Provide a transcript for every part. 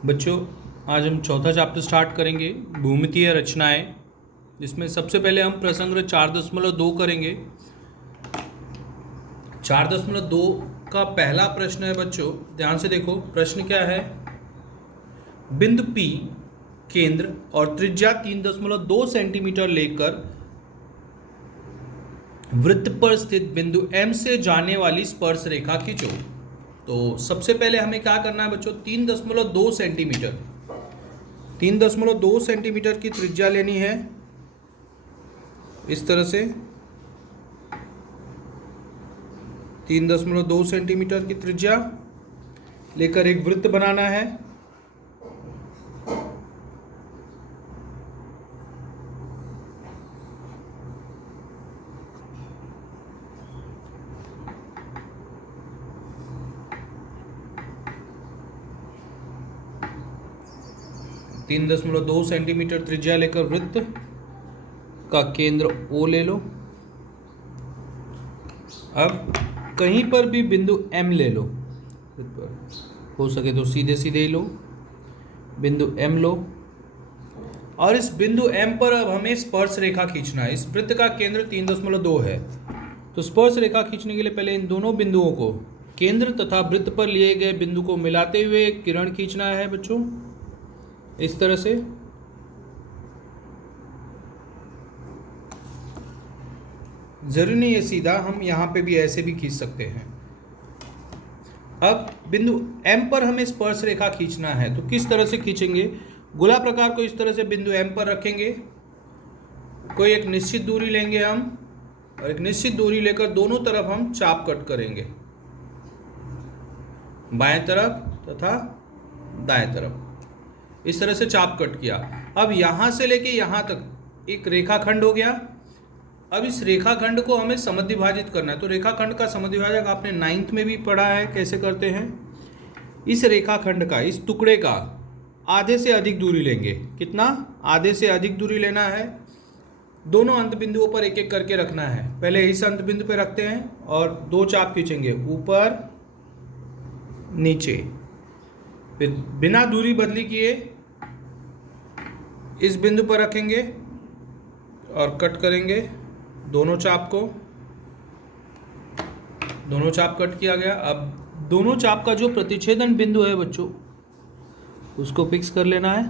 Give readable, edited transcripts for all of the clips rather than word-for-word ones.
बच्चों, आज हम चौथा चैप्टर स्टार्ट करेंगे, भूमितीय रचनाएं, जिसमें सबसे पहले हम प्रसंग 4.2 करेंगे। 4.2 का पहला प्रश्न है बच्चों, ध्यान से देखो। प्रश्न क्या है? बिंदु P केंद्र और त्रिज्या 3.2 सेंटीमीटर लेकर वृत्त पर स्थित बिंदु M से जाने वाली स्पर्श रेखा खींचो। तो सबसे पहले हमें क्या करना है बच्चों? 3.2 सेंटीमीटर 3.2 सेंटीमीटर की त्रिज्या लेनी है, इस तरह से 3.2 सेंटीमीटर की त्रिज्या लेकर एक वृत्त बनाना है। तीन 3.2 सेंटीमीटर त्रिज्या लेकर वृत्त का केंद्र O ले लो। अब कहीं पर भी बिंदु M ले लो, हो सके तो सीधे सीधे ही लो, बिंदु M लो और इस बिंदु M पर अब हमें स्पर्श रेखा खींचना है। इस वृत्त का केंद्र 3.2 है, तो स्पर्श रेखा खींचने के लिए पहले इन दोनों बिंदुओं को, केंद्र तथा वृत्त पर लिए गए बिंदु को मिलाते हुए एक किरण खींचना है बच्चों, इस तरह से। जरूरी नहीं है सीधा, हम यहां पे भी ऐसे भी खींच सकते हैं। अब बिंदु M पर हमें स्पर्श रेखा खींचना है, तो किस तरह से खींचेंगे? गोला प्रकार को इस तरह से बिंदु M पर रखेंगे, कोई एक निश्चित दूरी लेंगे हम, और एक निश्चित दूरी लेकर दोनों तरफ हम चाप कट करेंगे, बाएं तरफ तथा दाएं तरफ, इस तरह से चाप कट किया। अब यहां से लेके यहां तक एक रेखाखंड हो गया। अब इस रेखाखंड को हमें समद्विभाजित करना है, तो रेखाखंड का समद्विभाजक आपने 9th में भी पढ़ा है, कैसे करते हैं। इस रेखाखंड का, इस टुकड़े का आधे से अधिक दूरी लेंगे। कितना? आधे से अधिक दूरी लेना है। दोनों अंत बिंदुओं पर एक एक करके रखना है। पहले इस अंत बिंदु पर रखते हैं और दो चाप खींचेंगे, ऊपर नीचे, फिर बिना दूरी बदली किए इस बिंदु पर रखेंगे और कट करेंगे दोनों चाप को। दोनों चाप कट किया गया। अब दोनों चाप का जो प्रतिच्छेदन बिंदु है बच्चों, उसको फिक्स कर लेना है।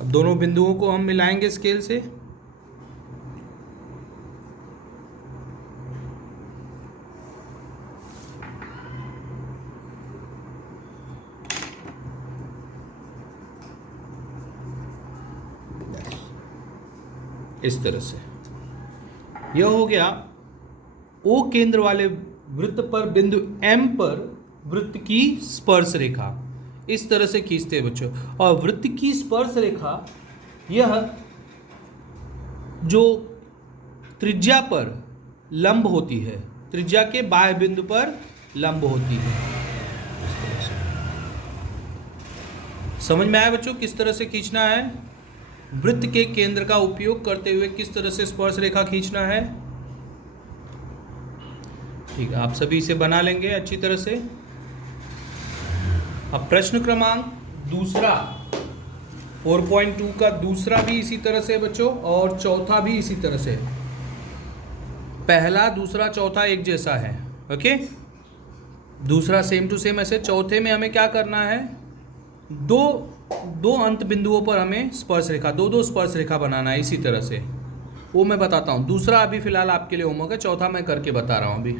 अब दोनों बिंदुओं को हम मिलाएंगे स्केल से। इस तरह से यह हो गया O केंद्र वाले वृत्त पर बिंदु M पर वृत्त की स्पर्श रेखा। इस तरह से खींचते हैं बच्चों। और वृत्त की स्पर्श रेखा यह जो त्रिज्या पर लंब होती है, त्रिज्या के बाह्य बिंदु पर लंब होती है। इस तरह से समझ में आया बच्चों किस तरह से खींचना है? वृत्त के केंद्र का उपयोग करते हुए किस तरह से स्पर्श रेखा खींचना है। ठीक है, आप सभी इसे बना लेंगे अच्छी तरह से। अब प्रश्न क्रमांक दूसरा 4.2 का दूसरा भी इसी तरह से बच्चों, और चौथा भी इसी तरह से। पहला, दूसरा, चौथा एक जैसा है। ओके, दूसरा सेम टू सेम ऐसे। चौथे में हमें क्या करना है? दो अंत बिंदुओं पर हमें स्पर्श रेखा, दो स्पर्श रेखा बनाना है इसी तरह से। वो मैं बताता हूँ। दूसरा अभी फिलहाल आपके लिए होमवर्क है, चौथा मैं करके बता रहा हूँ अभी।